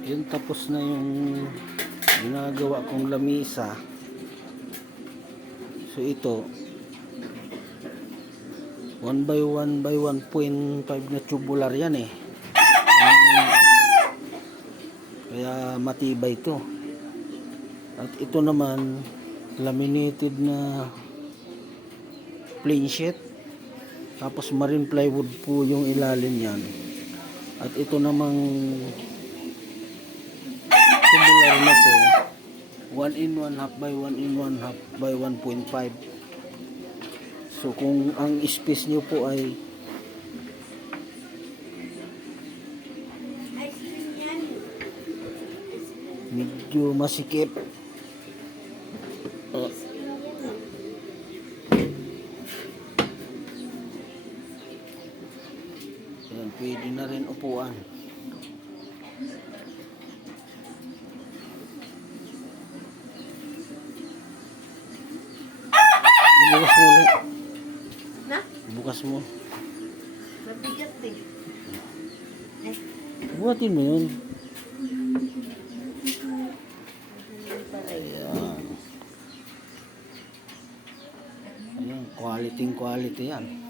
Yun, tapos na yung ginagawa kong lamisa. So ito 1 by 1 by 1.5 na tubular yan eh. Kaya matibay ito. At ito naman laminated na plain sheet, tapos marine plywood po yung ilalim yan. At ito namang tubular na to 1 in 1 half by 1 in 1 half by 1.5. So kung ang space nyo po ay medyo masikip, yan, pwede na rin upuan. Ibukas mo ulit. Na? Ibukas mo. Mabigat eh. Buhatin mo yun. Ayan. Ayan, quality yan.